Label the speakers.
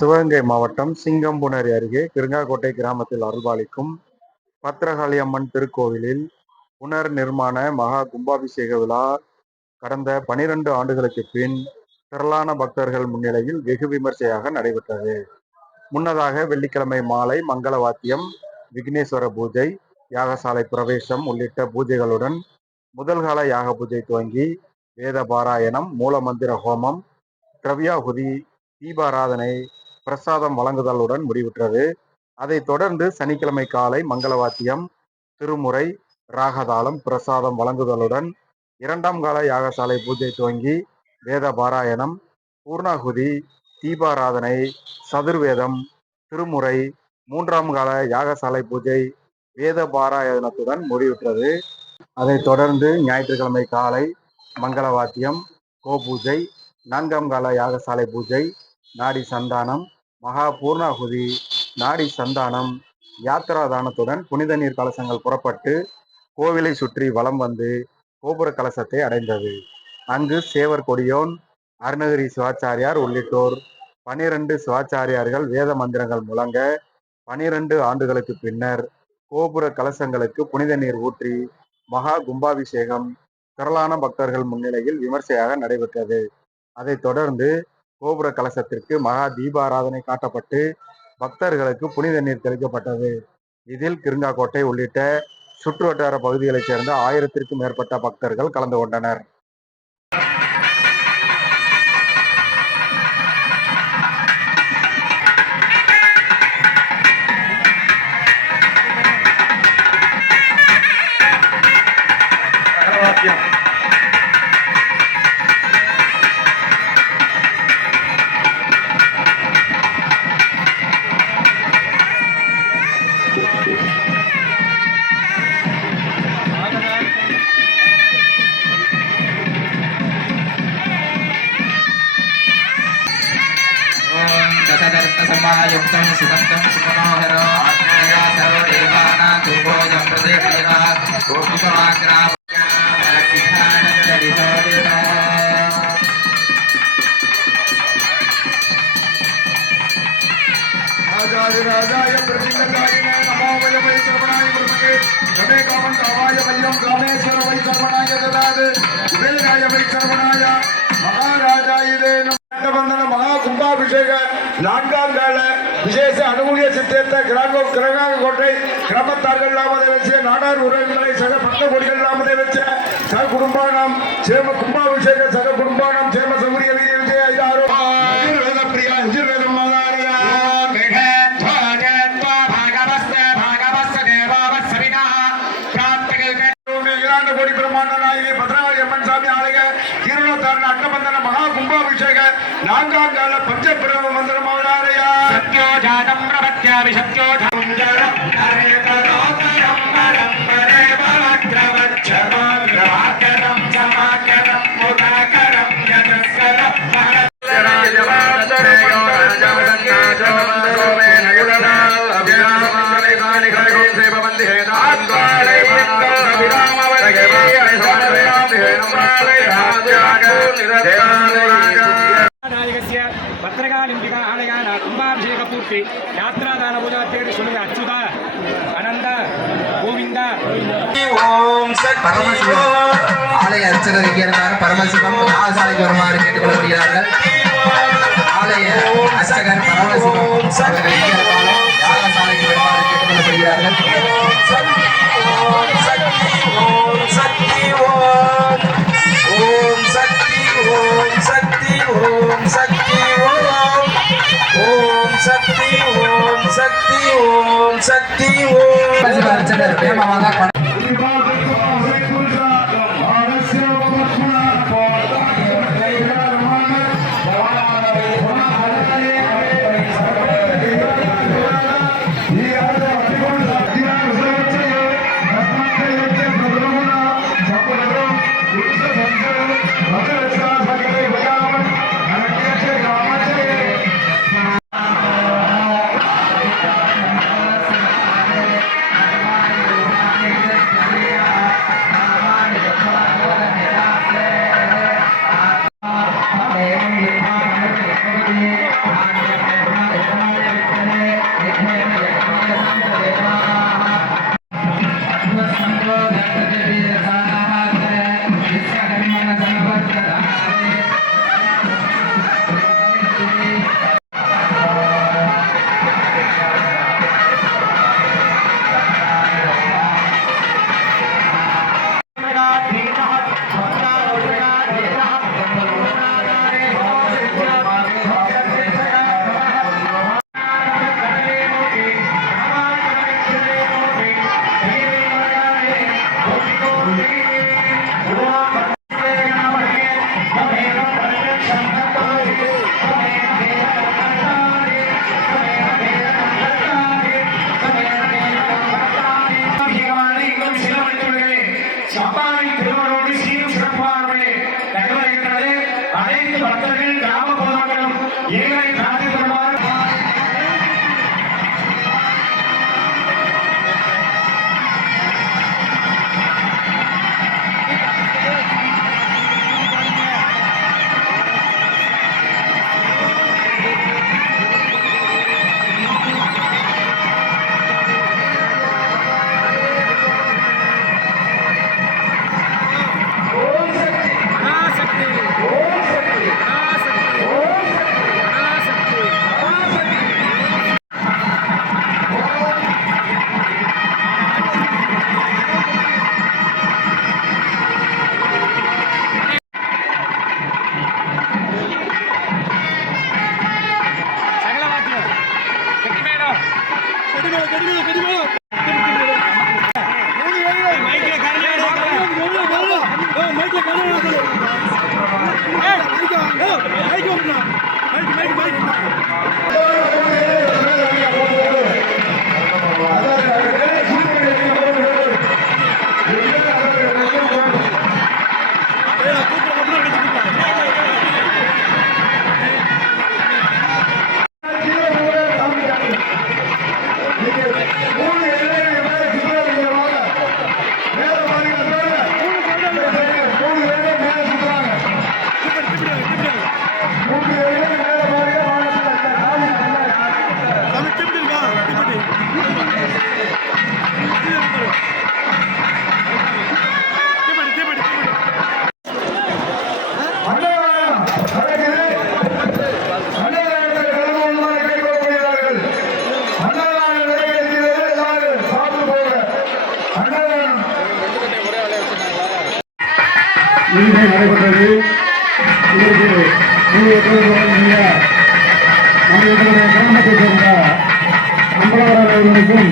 Speaker 1: சிவகங்கை மாவட்டம் சிங்கம்புணரி அருகே கிருங்காக்கோட்டை கிராமத்தில் அருள்பாலிக்கும் பத்திரகாளி அம்மன் திருக்கோவிலில் புனர் நிர்மாண மகா கும்பாபிஷேக விழா கடந்த பனிரெண்டு ஆண்டுகளுக்கு பின் திரளான பக்தர்கள் முன்னிலையில் வெகு விமர்சையாக நடைபெற்றது. முன்னதாக வெள்ளிக்கிழமை மாலை மங்களவாத்தியம் விக்னேஸ்வர பூஜை யாகசாலை பிரவேசம் உள்ளிட்ட பூஜைகளுடன் முதல்கால யாக பூஜை துவங்கி வேத பாராயணம் மூலமந்திர ஹோமம் திரவியாகுதி தீபாராதனை பிரசாதம் வழங்குதலுடன் முடிவுற்றது. அதைத் தொடர்ந்து சனிக்கிழமை காலை மங்களவாத்தியம் திருமுறை ராகதாளம் பிரசாதம் வழங்குதலுடன் இரண்டாம் கால யாகசாலை பூஜை துவங்கி வேத பாராயணம் பூர்ணாகுதி தீபாராதனை சதுர்வேதம் திருமுறை மூன்றாம் கால யாகசாலை பூஜை வேத பாராயணத்துடன் முடிவுற்றது. அதைத் தொடர்ந்து ஞாயிற்றுக்கிழமை காலை மங்கள வாத்தியம் கோபூஜை நான்காம் கால யாகசாலை பூஜை நாடி சந்தானம் மகா பூர்ணாகுதி நாடி சந்தானம் யாத்திரா தானத்துடன் புனித நீர் கலசங்கள் புறப்பட்டு கோவிலை சுற்றி வலம் வந்து கோபுர கலசத்தை அடைந்தது. அங்கு சேவர் கொடியோன் அருணகிரி சிவாச்சாரியார் உள்ளிட்டோர் பனிரெண்டு சிவாச்சாரியார்கள் வேத மந்திரங்கள் முழங்க பனிரெண்டு ஆண்டுகளுக்கு பின்னர் கோபுர கலசங்களுக்கு புனித நீர் ஊற்றி மகா கும்பாபிஷேகம் திரளான பக்தர்கள் முன்னிலையில் விமர்சையாக நடைபெற்றது. அதைத் தொடர்ந்து கோபுர கலசத்திற்கு மகா தீபாராதனை காட்டப்பட்டு பக்தர்களுக்கு புனித நீர் தெளிக்கப்பட்டது. இதில் கிருங்காக்கோட்டை உள்ளிட்ட சுற்று வட்டார பகுதிகளைச் சேர்ந்த ஆயிரத்திற்கும் மேற்பட்ட பக்தர்கள் கலந்து கொண்டனர்.
Speaker 2: sama yang
Speaker 3: tengah sedang tengah semua hero. பிரமகே கமே காமம் காவாய வையம் காமேஸ்வர வை சர்வனாய ததாது உதயநாய வை சர்வனாய மகாராஜாயிதே வந்தன மகா கும்பாபிஷேக நான்காம் கால விசேஷ அனுகூலிய சித்தேத்த கிராம கிரகாங்க கோட்டை கிராமத்தார்கள் நாமதை வச்ச நாடார் உறவுகளை சக பக்த கொடிகள் நாமதை வச்ச சக குடும்பானம் சேம கும்பாபிஷேக சக குடும்பானம் சேம சௌரிய இராண்ட கோடி பிரம்மாண்ட நாயகி பத்ரகாளி அம்மன் சாமி ஆலய கீரணோத்தாரண அட்டபந்தன மகா கும்பாபிஷேக நான்காம்
Speaker 4: பத்திரகாலிம்பிகா ஆலயான கும்பாபிஷேக பூர்த்தி யாத்ராதான பூஜா தேடி சொல்லுங்க அச்சுதா அனந்த கோவிந்தா.
Speaker 2: ஓம் சத் பரமசிவம். ஆலய அர்ச்சகர் இங்கே இருந்தாங்க பரமசிவம் மகாசாலைக்கு வருமாறு கேட்டுக்கொள்ளப்படுகிறார்கள் ஆலய அர்ச்சகர் பரமசிவம் அவர்கள் இங்கே இருந்தாலும் யாகசாலைக்கு வருமாறு கேட்டுக்கொள்ளப்படுகிறார்கள் சக்தி
Speaker 3: ஓ. மைக்கு மைக்கு மைக்கு மைக்கு
Speaker 5: போட்டி நடைபெற்றது. மாநிலத்தில் கிராமத்தைச் சேர்ந்த அம்பலவரர்களுக்கும்